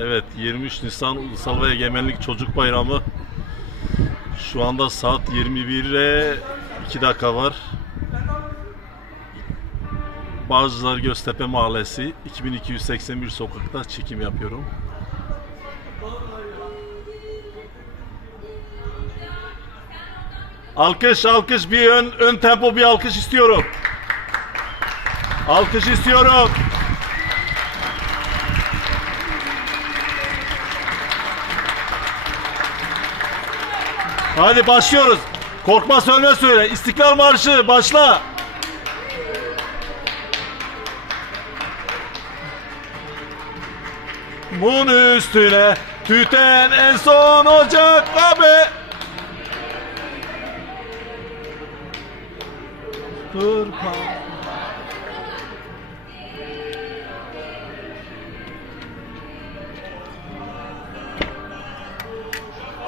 Evet 23 Nisan Ulusal ve Egemenlik Çocuk Bayramı. Şu anda saat 21'e 2 dakika var. Bağcılar Göztepe Mahallesi 2281 sokakta çekim yapıyorum. Alkış alkış bir ön, ön tempo bir alkış istiyorum. Alkış istiyorum. Hadi başlıyoruz. Korkma söyle söyle. İstiklal Marşı başla. Bunun üstüne tüten en son ocak abi. Dur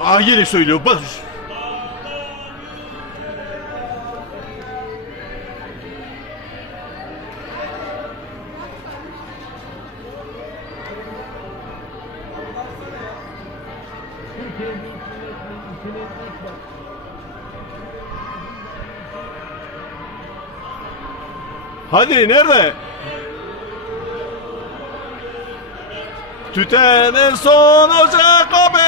Aa yine söylüyor. Hadi nerede? Tüten en son ocak abi.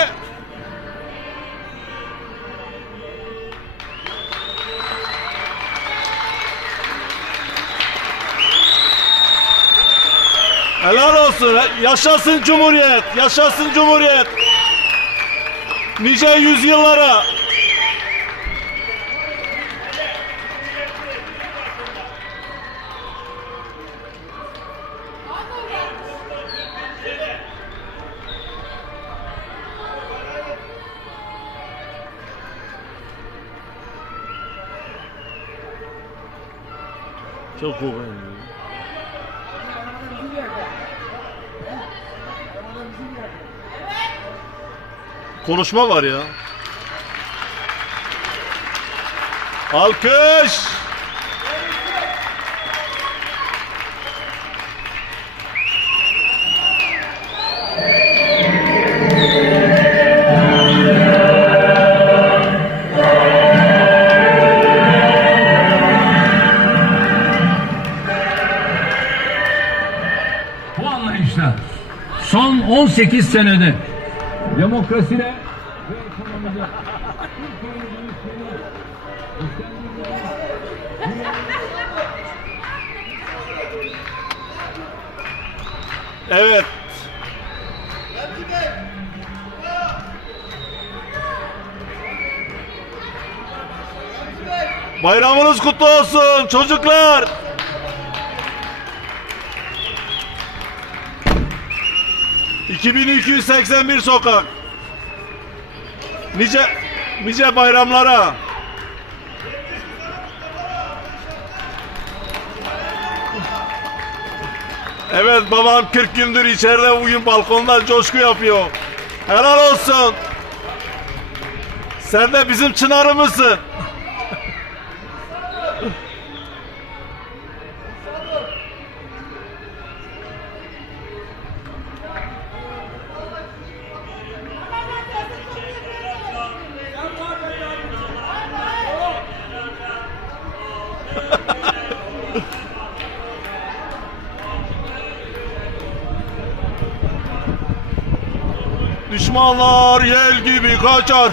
Helal olsun. Yaşasın Cumhuriyet. Yaşasın Cumhuriyet. Nice yüzyıllara. Çok kuvvetli. Konuşma var ya. Alkış. Bu anlayışla son 18 senede demokraside ve büyüklüğünü Evet. Bayramınız kutlu olsun çocuklar. ...2281 sokak. Nice, nice bayramlara. Evet babam 40 gündür içeride bugün balkondan coşku yapıyor. Helal olsun. Sen de bizim çınarımızsın. Düşmanlar yel gibi kaçar.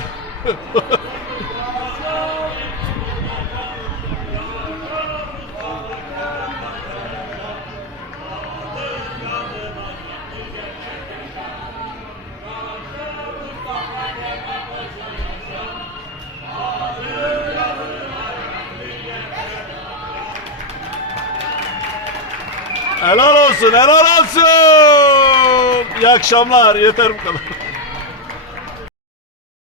Helal olsun, helal olsun. İyi akşamlar, yeter bu kadar.